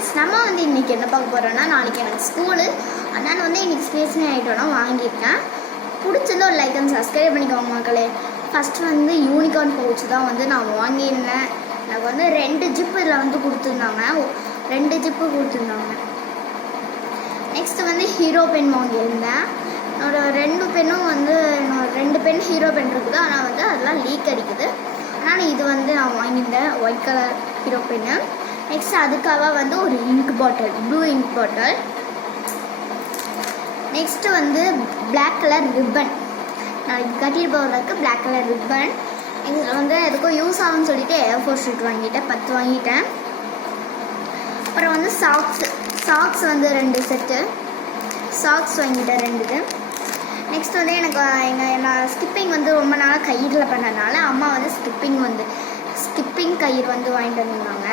Friends, நம்ம வந்து இன்றைக்கி என்ன பார்க்க போகிறோன்னா, நாளைக்கு எனக்கு ஸ்கூலு. அதனால் வந்து இன்றைக்கி ஸ்டேஷனரி ஐட்டம்னா வாங்கியிருக்கேன். பிடிச்சிருந்தா ஒரு லைக் அண்ட் சப்ஸ்கிரைப் பண்ணிக்கோங்க மக்களே. ஃபஸ்ட்டு வந்து யூனிகார்ன் பவுச் தான் வந்து நான் வாங்கியிருந்தேன். எனக்கு வந்து 2 ஜிப்பு இதில் வந்து கொடுத்துருந்தாங்க. 2 ஜிப்பு கொடுத்துருந்தாங்க. நெக்ஸ்ட்டு வந்து ஹீரோ பென் வாங்கியிருந்தேன். என்னோடய 2 பென்னும் வந்து என்னோட 2 பென் ஹீரோ பென் இருக்குது. ஆனால் வந்து அதெல்லாம் லீக் அடிக்குது. ஆனால் இது வந்து நான் வாங்கியிருந்தேன் white colour hero pen. Next அதுக்காக வந்து ஒரு இங்க் பாட்டில், ப்ளூ இங்க் பாட்டில். நெக்ஸ்ட்டு வந்து பிளாக் கலர் ரிப்பன், நாளைக்கு கட்டிட்டு போகிறதுக்கு பிளாக் கலர் ரிப்பன். இதில் வந்து எதுக்கும் யூஸ் ஆகும்னு சொல்லிட்டு A4 ஷீட் வாங்கிட்டேன், 10 வாங்கிட்டேன். அப்புறம் வந்து சாக்ஸ் வந்து 2 செட்டு சாக்ஸ் வாங்கிட்டேன் 2. நெக்ஸ்ட் வந்து எனக்கு நான் ஸ்கிப்பிங் வந்து ரொம்ப நாளாக கயிறில் பண்ணதுனால அம்மா வந்து ஸ்கிப்பிங் கயிறு வந்து வாங்கிட்டு வந்திருந்தாங்க.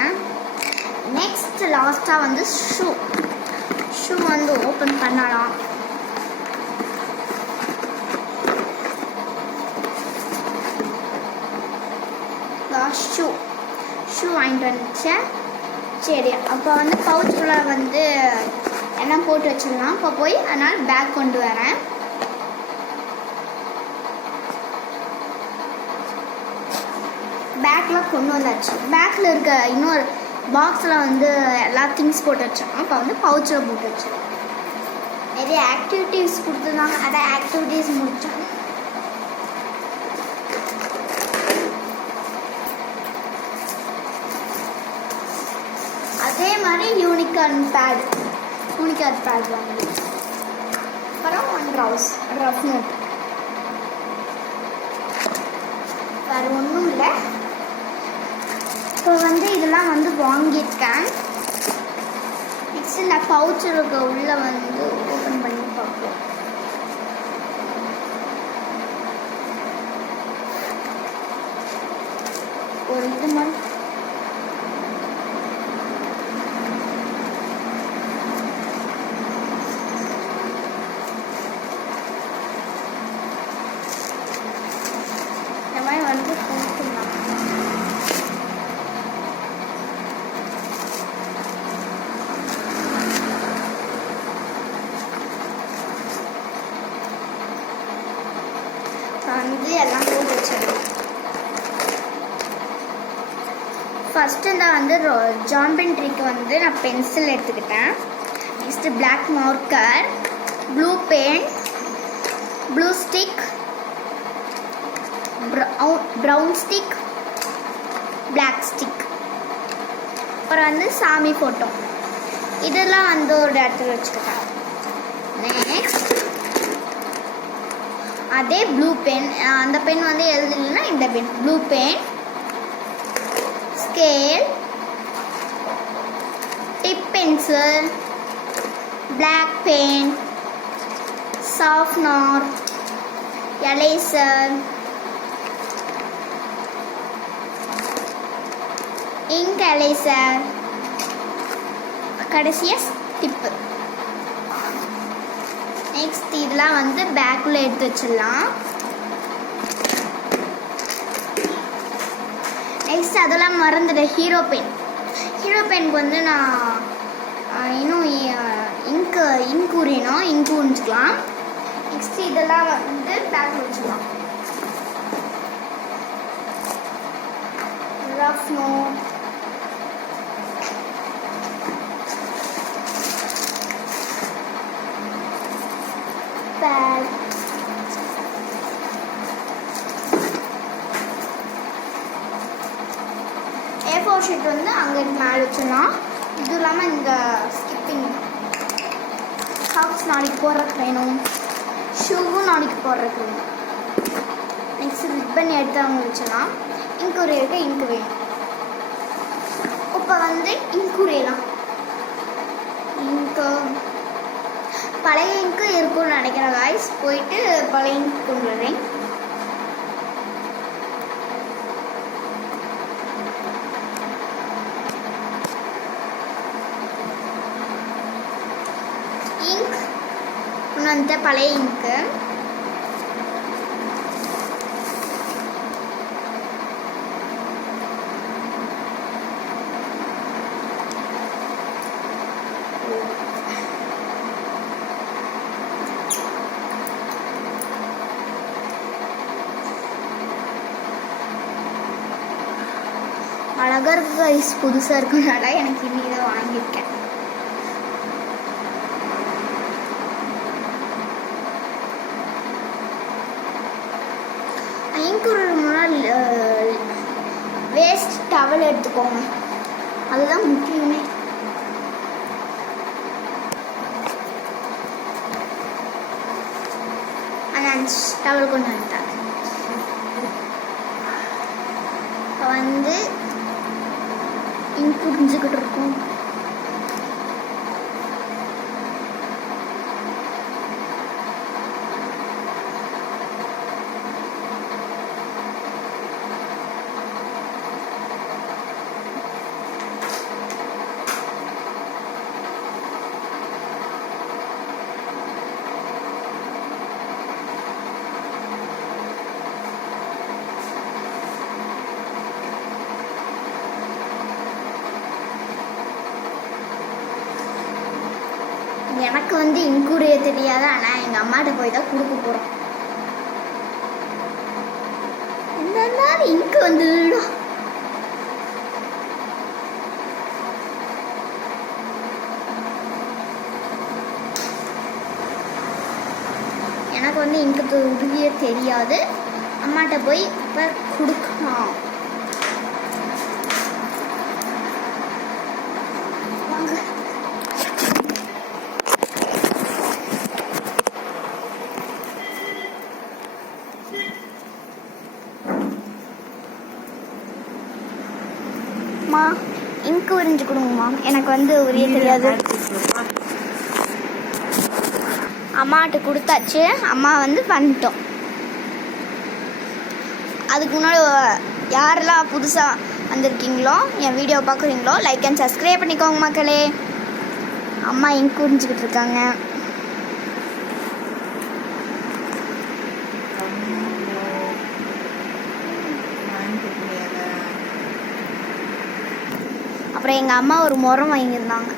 நெக்ஸ்ட் லாஸ்ட்டாக வந்து ஷூ வந்து ஓப்பன் பண்ணலாம். ஷூ வாங்கிட்டு வந்துச்சேன். சரி, அப்போ வந்து பவுச்சுக்குள்ளே வந்து எல்லாம் போட்டு வச்சிடலாம். இப்போ போய் அதனால் பேக் கொண்டு வரேன். பேக்கில் கொண்டு வந்தாச்சு. பேக்கில் இருக்க இன்னொரு பாக்ஸில் வந்து எல்லா திங்ஸ் போட்டு வச்சோம். இப்போ வந்து பவுச்சில் போட்டு வச்சோம். நிறைய ஆக்டிவிட்டீஸ் கொடுத்துருந்தாங்க. அதை ஆக்டிவிட்டீஸ் முடித்தோம். அதே மாதிரி யூனிகார்ன் பேட் வாங்கி அப்புறம் 1 ரஃப் நோட். வேறு ஒன்றும் இல்லை. இப்போ வந்து இதெல்லாம் வந்து வாங்கியிருக்கேன். நெக்ஸ்ட்டு நான் பவுச்சில் உள்ளே வந்து ஓப்பன் பண்ணி பார்ப்போம். ஒரு இது மாதிரி வந்து கொடுத்துருந்தாங்க. வந்து எல்லாம் போட்டு வச்சிடலாம். ஃபஸ்ட்டு இந்த வந்து ஜாமெட்ரிக்கு வந்து நான் பென்சில் எடுத்துக்கிட்டேன். Next black marker, blue pen, blue stick, brown stick, black stick, அப்புறம் வந்து சாமி ஃபோட்டோ. இதெல்லாம் வந்து ஒரு இடத்துல வச்சுக்கிட்டேன். நெக்ஸ்ட் அதே ப்ளூ பென், அந்த பென் வந்து எழுதலைன்னா இந்த pen, blue pen, scale, tip pencil, black pen, sharpener, eraser, ink eraser, கடைசியாக டிப்பு. நெக்ஸ்ட் இதெல்லாம் வந்து பேக்கில் எடுத்து வச்சிடலாம். நெக்ஸ்ட் அதெல்லாம் மறந்துட்டேன். ஹீரோ பெனுக்கு வந்து நான் இன்னும் இங்க் உரியணும், இங்க் உறிஞ்சிக்கலாம். நெக்ஸ்ட் இதெல்லாம் வந்து பேக்கில் வச்சுக்கலாம். Rough note, bad, A4 sheet வந்து அங்கே மேலே வச்சிடலாம். இது இல்லாமல் இந்த ஸ்கிப்பிங் சாக்ஸ் நாளைக்கு போடுறதுக்கு வேணும். ஷூவும் நாளைக்கு போடுறதுக்கு வேணும். நெக்ஸ்ட் ரிப்பன் எடுத்து அவங்க வச்சிடலாம். இங்க் உரையிருக்கு, இங்க் வேணும். இப்போ வந்து இங்க் உரையலாம். இங்க்கு பழைய இங்க்கு இருக்கும்னு நினைக்கிறேன் காய்ஸ். போயிட்டு பழைய இங்க் கொண்டு வரேன். இங்க் கொண்டு வந்துட்ட பழைய இங்க்கு. அழகாக இருக்கு கைஸ். புதுசாக இருக்கனால எனக்கு இன்னும் இதை வாங்கியிருக்கேன். முன்னாடி வேஸ்ட் டவல் எடுத்துக்கோங்க, அதுதான் முக்கியமே. டவல் கொண்டு வந்துட்டாங்க. இப்போ வந்து இங்க் புரிஞ்சுக்கிட்டு இருக்கோம். எனக்கு வந்து இன்குரிய தெரியாது, ஆனால் எங்கள் அம்மாட்ட போய் தான் கொடுக்க போகிறோம். இந்த நாள் இங்கு வந்துடும். எனக்கு வந்து இங்கு உரிய தெரியாது, அம்மாட்ட போய் இப்போ கொடுக்கலாம். இங்கு உறிஞ்சு கொடுங்கம்மா, எனக்கு வந்து உரிய தெரியாது. அம்மாட்ட கொடுத்தாச்சு, அம்மா வந்து பண்ணிட்டோம். அதுக்கு முன்னாடி யாரெல்லாம் புதுசாக வந்திருக்கீங்களோ என் வீடியோ பார்க்குறீங்களோ லைக் அண்ட் சப்ஸ்கிரைப் பண்ணிக்கோங்க மக்களே. அம்மா இங்கு உறிஞ்சிக்கிட்டு இருக்காங்க. அப்புறம் எங்கள் அம்மா ஒரு முறம் வாங்கியிருந்தாங்க,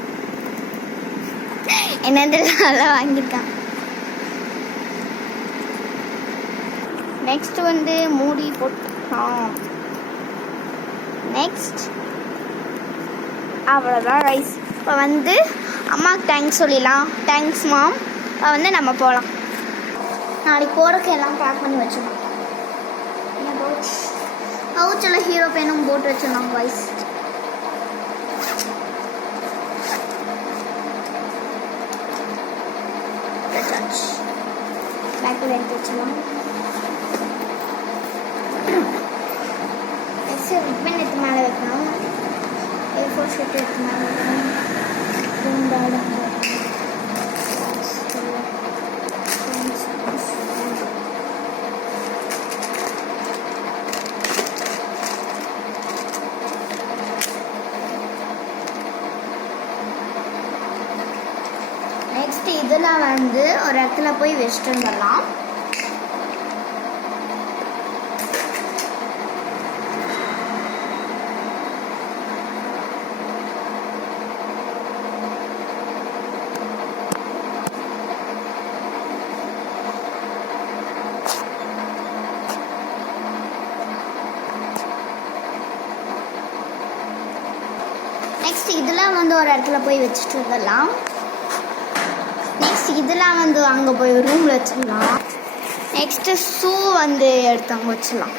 என்னது நல்லா வாங்கியிருக்காங்க. நெக்ஸ்ட் வந்து மூடி போட்டுக்கலாம். நெக்ஸ்ட் அவ்வளோதான் ரைஸ். இப்போ வந்து அம்மாவுக்கு தேங்க்ஸ் சொல்லிடலாம். தேங்க்ஸ் மாம். இப்போ வந்து நம்ம போகலாம். நாளைக்கு போகிறதுக்கு எல்லாம் பேக் பண்ணி வச்சிடலாம். பவுச்செல்லாம் ஹீரோ பெயினும் போட்டு வச்சிடலாம் ரைஸ். பேக்கில் எடுத்து வச்சிடலாம். ரிப்பன் எடுத்து மேலே வைக்கணும். A4 ஷீட் எடுத்து மேலே வைக்கணும். நெக்ஸ்ட் இதெல்லாம் வந்து ஒரு இடத்துல போய் வச்சுட்டு வந்துடலாம். நெக்ஸ்ட் இதெல்லாம் வந்து ஒரு இடத்துல போய் வச்சுட்டு வந்துடலாம். நெக்ஸ்ட் இதெல்லாம் வந்து அங்கே போய் ரூமில் வச்சிடலாம். நெக்ஸ்ட்டு ஷூ வந்து எடுத்து அங்கே வச்சிடலாம்.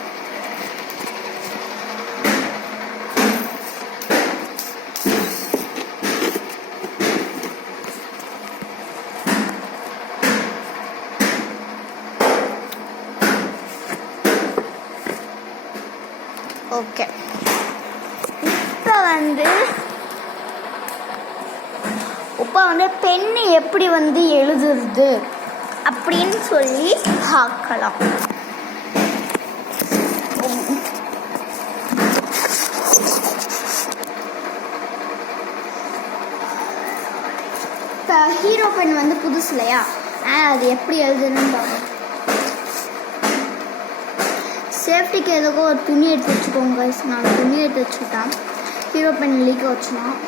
ஓகே, இப்போ வந்து பெண்ணு எப்படி வந்து எழுதுறது அப்படின்னு சொல்லி பார்க்கலாம். இப்போ ஹீரோ பென் வந்து புதுசு இல்லையா, அது எப்படி எழுதுன்னு பார்க்கலாம். சேஃப்டிக்கு எதுக்கோ ஒரு துணி எடுத்து வச்சுக்கோங்க. நான் துணி எடுத்து வச்சுக்கிட்டேன். ஹீரோ பென் லீக்க வச்சுலாம்.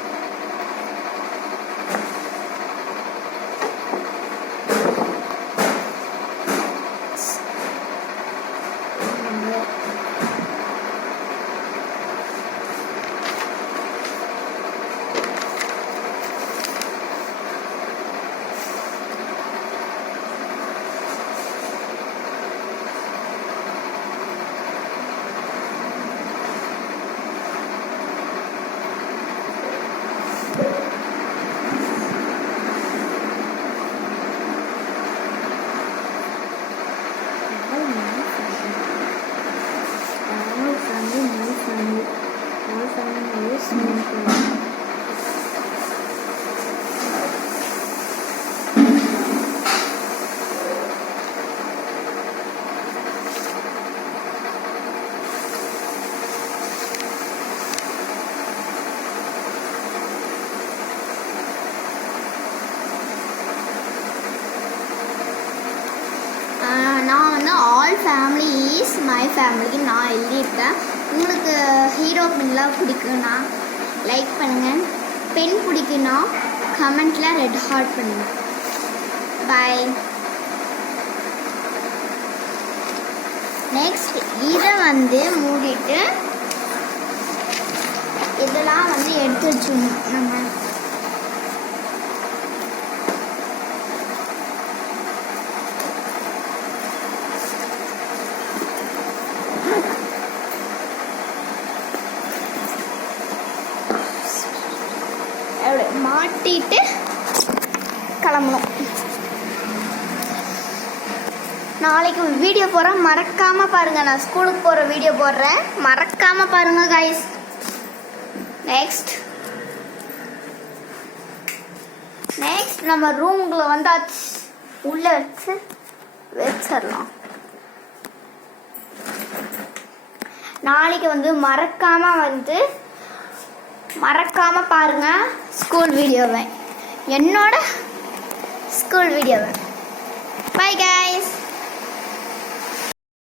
ஃபேமிலி இஸ் மை ஃபேமிலிக்கு நான் எழுதியிருக்கேன். உங்களுக்கு ஹீரோ பென்லாம் பிடிக்குன்னா லைக் பண்ணுங்கள். பென் பிடிக்குன்னா கமெண்ட்டில் ரெட் ஹார்ட் பண்ணுங்கள். பாய். நெக்ஸ்ட் இதை வந்து மூடிட்டு இதெல்லாம் வந்து எடுத்து வச்சுக்கணும். நம்ம மாட்டிட்டு கிளம்பணும். நாளைக்கு வீடியோ போடுறேன், மறக்காம பாருங்க. நான் ஸ்கூலுக்கு போற வீடியோ போடுறேன், மறக்காம பாருங்க கைஸ். நெக்ஸ்ட் நம்ம ரூம்குள்ள வந்தாச்சு. உள்ள வச்சிடலாம். நாளைக்கு வந்து மறக்காம பாருங்க ஸ்கூல் வீடியோவை, என்னோட ஸ்கூல் வீடியோவை. Bye guys.